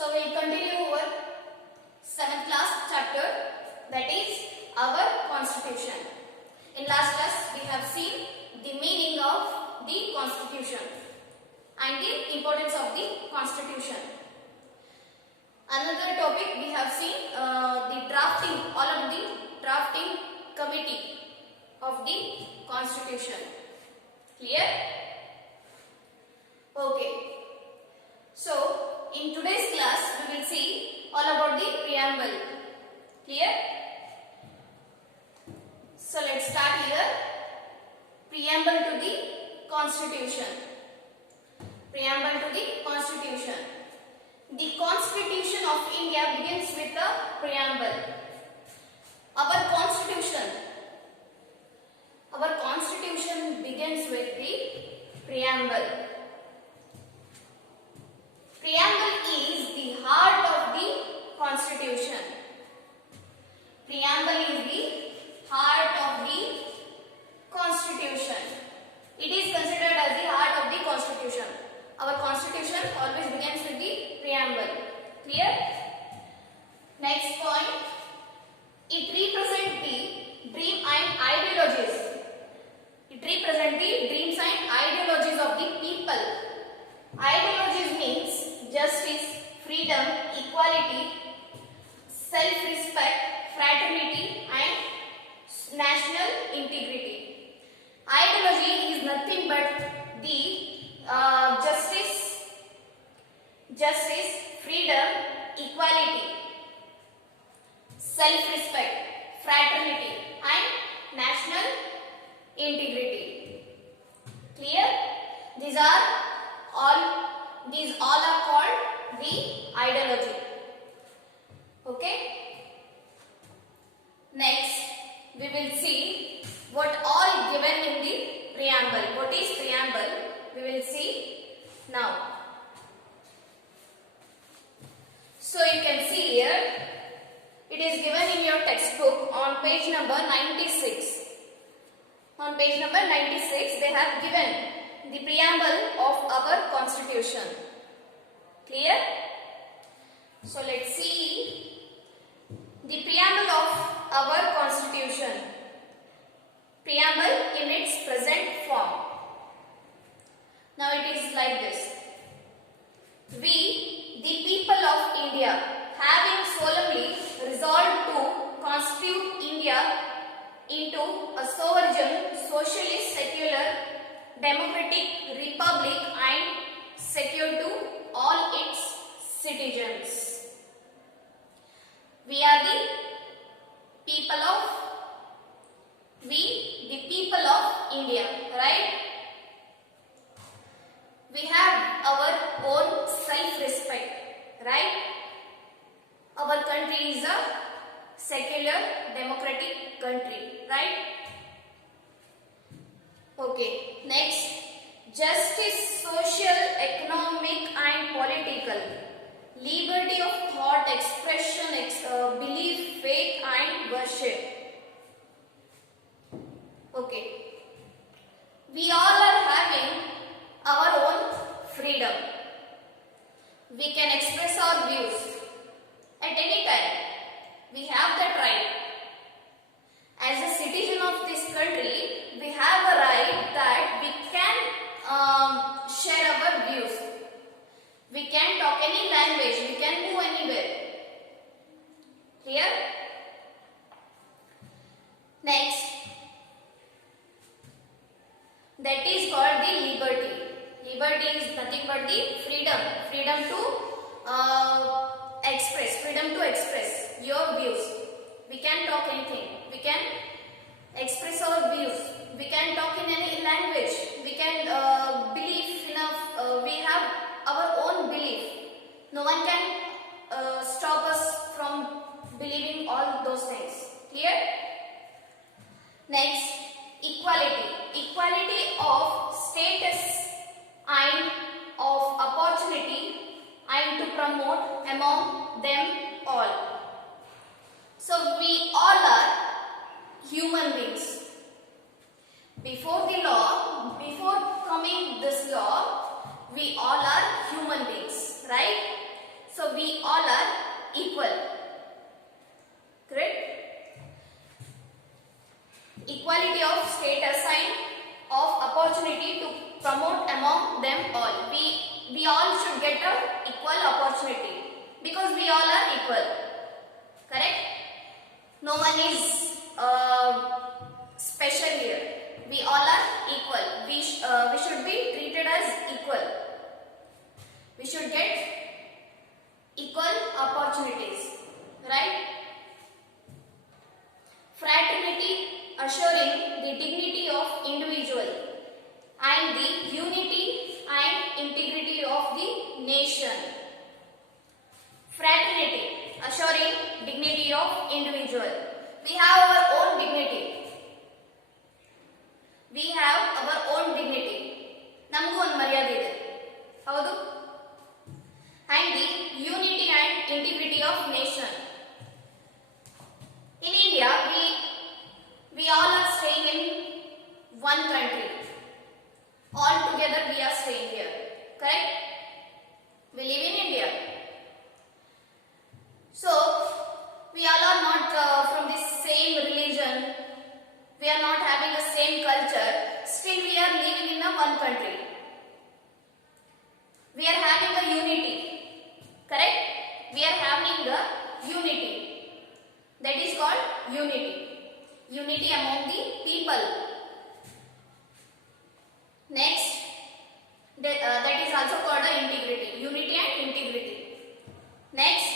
So we'll continue our 7th class chapter, that is our constitution. In last class we have seen the meaning of the constitution and the importance of the constitution. Another topic we have seen the drafting, all of the drafting committee of the constitution. Clear? Okay. So in today's class we will see all about the preamble. Clear? So let's start here. Preamble to the constitution. Preamble to the constitution. The Constitution of India begins with a preamble. Our constitution begins with the preamble. Preamble is the heart of the constitution. Preamble is the heart of the constitution. It is considered as the heart of the constitution. Our constitution always begins with the preamble. Clear? Next point. It represents the dream and ideologies. It represents the dreams and ideologies of the people. Ideologies means justice, freedom, equality, self-respect, fraternity and national integrity. Ideology is nothing but the justice, freedom, equality, self-respect, fraternity and national integrity. Clear? These all are called the ideology. Okay? Next, we will see what all given in the preamble. What is preamble? We will see now. So you can see here, it is given in your textbook on page number 96. On page number 96, they have given the preamble of our constitution. Clear? So let's see the preamble of our constitution. Preamble in its present form. Now it is like this. We, the people of India, having solemnly resolved to constitute India into a sovereign, socialist, secular, democratic republic and secure to all its citizens. We are the people of India, right? We have our own self-respect, right? Our country is a secular, democratic country, right? Okay, next. Justice, social, economic and political. Liberty of thought, expression, belief, faith and worship. Okay. We all are having our own freedom. We can express our views at any time. We have that right. As a citizen of this country, we have a right that we can share our views. We can talk any language. We can move anywhere. Clear? Next. That is called the liberty. Liberty is nothing but the freedom. Freedom to express your views. We can talk anything. We can express our views. We can talk in any language. We can believe enough. We have our own belief. No one can stop us from believing all those things. Clear? Next, equality. Equality of status and of opportunity and to promote among them all. So we all are human beings. Before the law, before coming this law, we all are human beings, right? So we all are equal. Correct? Equality of status and of opportunity to promote among them all. We all should get a equal opportunity because we all are equal. Correct? No one is special here. We all are equal. We should be treated as equal. We should get equal opportunities. Right? Fraternity assuring the dignity of individual and the unity and integrity of the nation. Fraternity assuring dignity of individual. We have our own dignity. We have our own dignity. ನಮಗೂ ಒಂದು ಮರ್ಯಾದೆ ಇದೆ. ಹೌದು? And the unity and integrity of nation. In India, we all are staying in one country. All together we are staying here. Correct? We live in India. So, we all are not from the same religion. We are not having the same culture. Still we are living in a one country. We are having a unity. Correct? We are having the unity. That is called unity. Unity among the people. Next, that is also called the integrity. Unity and integrity. Next,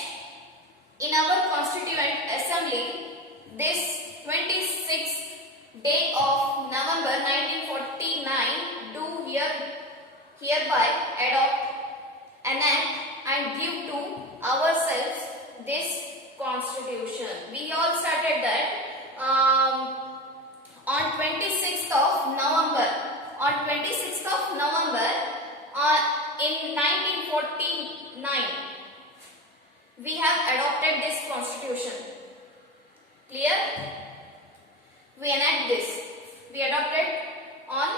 in our Constituent Assembly, this 26th day of November 1949, do hereby adopt, enact and give to ourselves this Constitution. We all started that on 26th of November. On 26th of November in 1949, we have adopted this Constitution. Clear? We enact this. We adopted on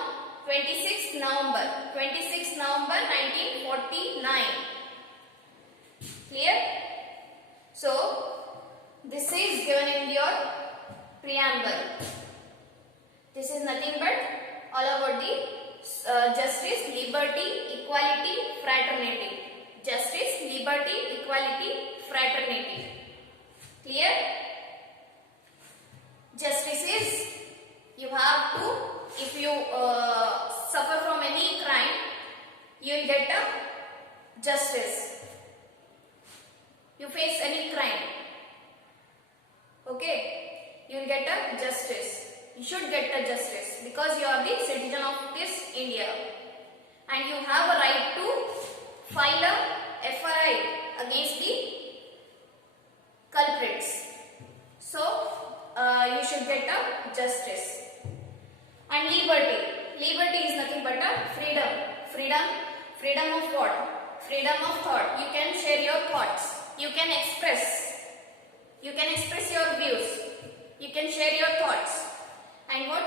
26th November. 26th November 1949. Clear? So, this is given in your preamble. This is nothing but all about the justice, liberty, equality, fraternity. Justice, liberty, equality, fraternity. Clear? Justice is, you have to, if you suffer from any crime, you will get a justice. You face any crime, okay, you will get a justice. You should get a justice because you are the citizen of this India and you have a right to file a FRI against the culprits. So, you should get a justice. And liberty. Liberty is nothing but a freedom. Freedom of what? Freedom of thought. You can share your thoughts. You can express your views. You can share your thoughts. And what?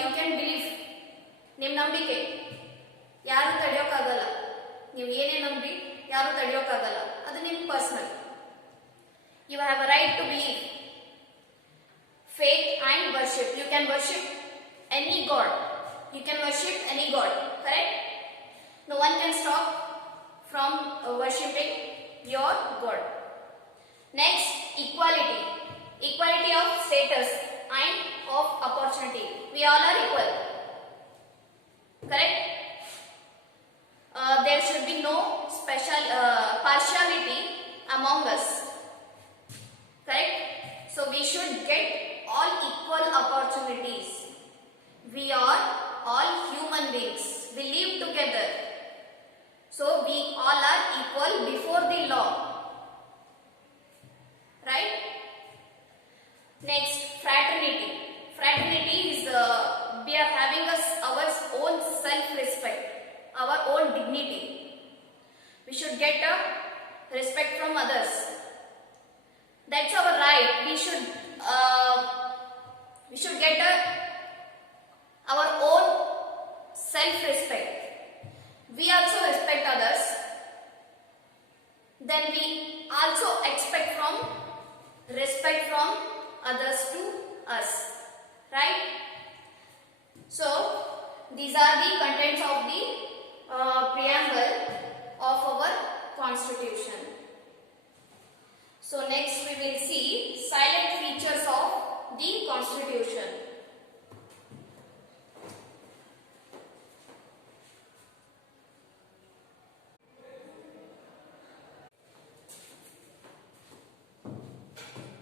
You can believe. ನಿಮ್ಮ ನಂಬಿಕೆ ಯಾರು ತಡೆಯೋಕ್ಕಾಗಲ್ಲ. ನೀವು ಏನೇ ನಂಬಿ ಯಾರು ತಡೆಯೋಕ್ಕಾಗಲ್ಲ. ಅದು ನಿಮ್ಮ personal. You have a right to believe. Faith and worship. You can worship any god. You can worship any god. Correct? No one can stop from worshipping your God. Next, equality. Equality of status and of opportunity. We all are equal. Correct? There should be no special partiality among us. Correct? So we should get all equal opportunities. We are all human beings. We live together. So we all are equal before the law. Right? Next, fraternity. Fraternity is we are having our own self-respect, our own dignity. We should get a respect from others. That's our right. We should get our own self-respect. We also respect others. Then we respect from others to us, right? So these are the contents of the preamble of our constitution. So next we will see silent features of the constitution.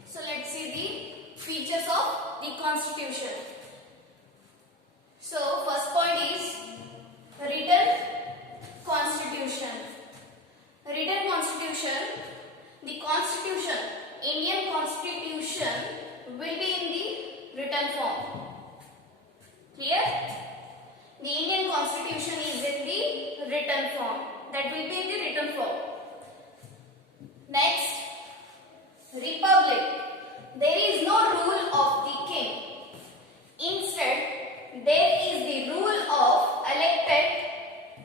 So let's see the features of the constitution. So first point is written constitution. Written constitution, the constitution, Indian constitution will be in the written form. Clear? The Indian constitution is in the written form. That will be in the written form. Next, republic. There is no rule of the king. Instead, there is the rule of elected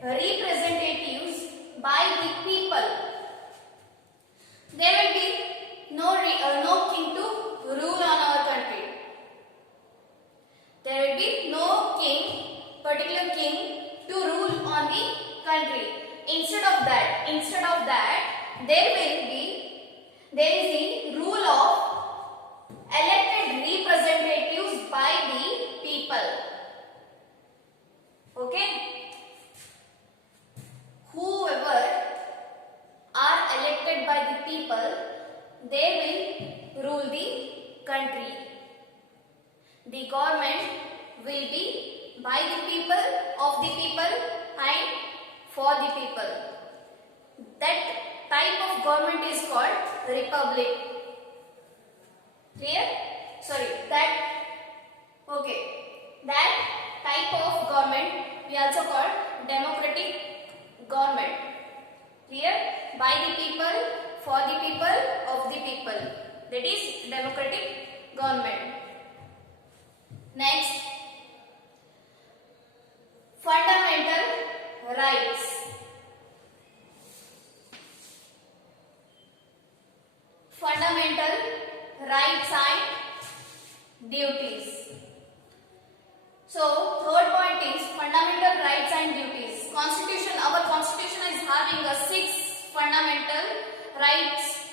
representatives by the people. There will be no king to rule on our country. There will be no king, particular king to rule on the country. Instead of that, there is the rule of elected representatives by the people. Okay? Whoever are elected by the people, they will rule the country. The government will be by the people, of the people and for the people. That type of government is called republic. Clear? That type of government we also call democratic government. Clear? By the people, for the people, of the people. That is democratic government. Next, fundamental rights. Fundamental rights and duties. So, third point is fundamental rights and duties. Our constitution is having a 6 fundamental rights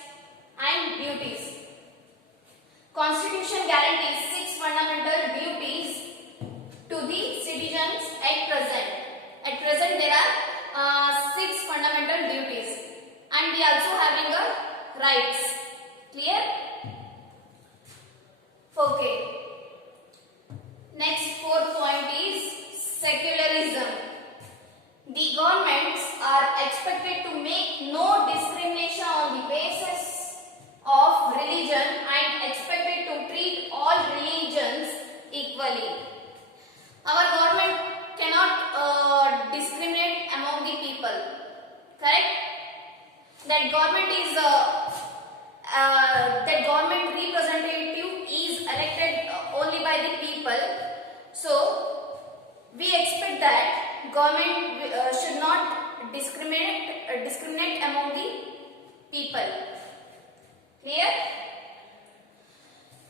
and duties. Constitution guarantees 6 fundamental duties to the citizens at present. At present there are 6 fundamental duties and we also having a rights. Clear? Okay. Next, fourth point is secularism. The governments are expected to make no discrimination on the basis of religion and expected to treat all religions equally. Our government cannot discriminate among the people. Correct? That government representative is elected only by the people. So we expect that government should not discriminate among the people. Clear?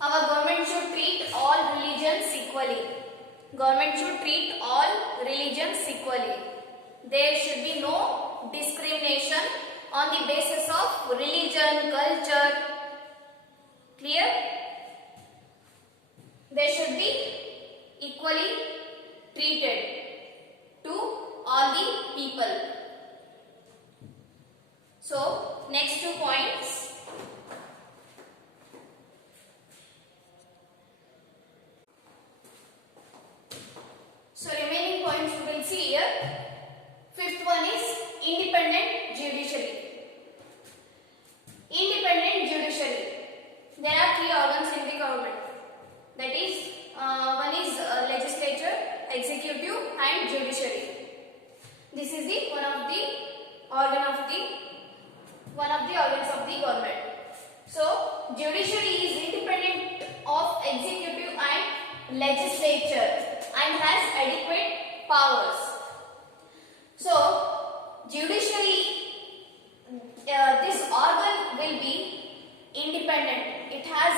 Our government should treat all religions equally. Government should treat all religions equally. There should be no discrimination on the basis of religion, culture. Clear? They should be equally treated to all the people. So, next 2 points. So, remaining points we will see here. Fifth one is independent judiciary. Independent judiciary. There are 3 organs in the government. That is, one is legislature, executive and judiciary. This is the one of the organs of the government. So, judiciary is independent of executive and legislature and has adequate powers. So, judiciary, this organ will be independent. It has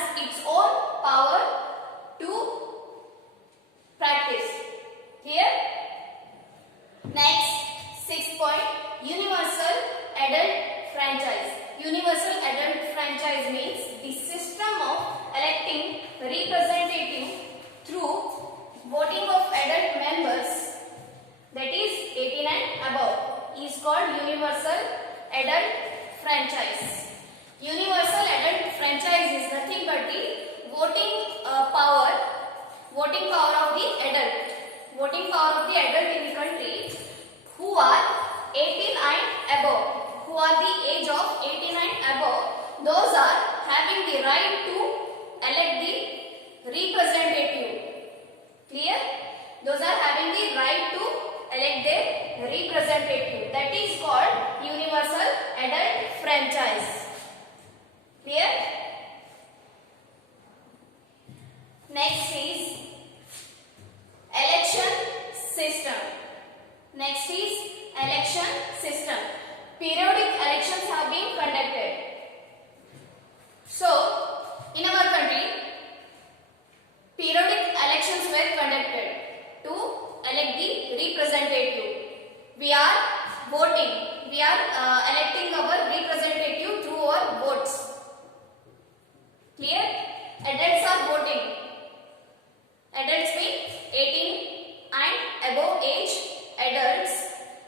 point, universal adult franchise. Universal adult franchise means the system of electing representative through voting of adult members, that is 18 and above, is called universal adult franchise. Universal adult franchise is nothing but the voting power of the adult. Voting power of the adult in the country who are 18 and above, who are the age of 18 and above, those are having the right to elect the representative. Clear? Those are having the right to elect their representative. That is called universal adult franchise. Clear? Next is election system. Next is election system. Periodic elections have been conducted. So, in our country, periodic elections were conducted to elect the representative. We are voting. We are electing our representative through our votes. Clear? Adults are voting. Adults mean 18 and above age adults.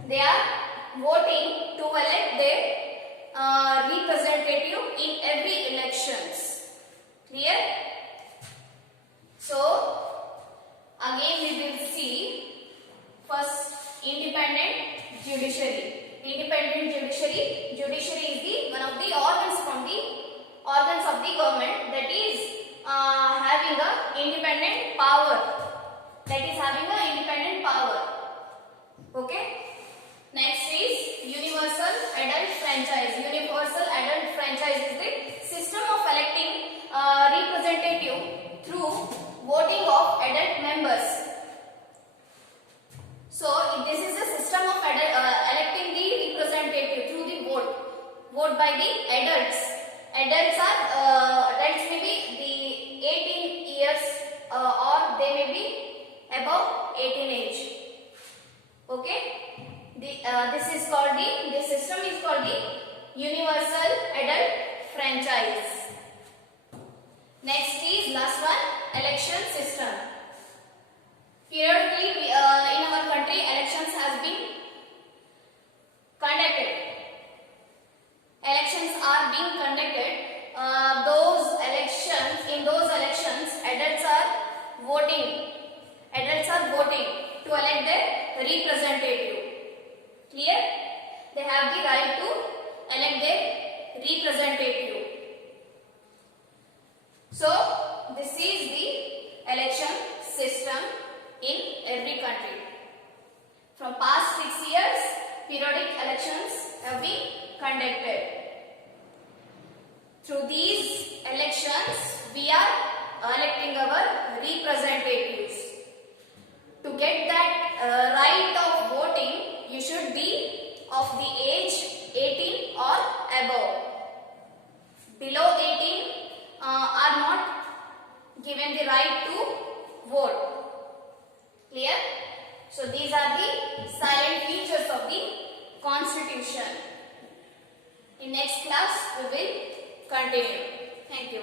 They are voting to elect their representative in every elections. Clear? So, again we will see first independent judiciary. Independent judiciary. Judiciary is the one of the organs of the government that is having a independent power. Okay. Next is universal adult franchise. Universal adult franchise is the system of electing representative through voting of adult members. So this is the system of electing the representative through the vote by the adults. Adults may be the 18 years or they may be above 18 age. Okay. This system is called the universal adult franchise. Next is last one, election system. Periodically in our country elections has been conducted. Elections are being conducted. In those elections adults are voting to elect their representative. Clear? They have the right to elect their representative. So this is the election system in every country. From past 6 years, periodic elections have been conducted. Through these elections, we are electing our representatives. To get that right of voting, you should be of the age 18 or above. Below 18 are not given the right to vote. Clear? So these are the silent features of the Constitution. In next class we will continue. Thank you.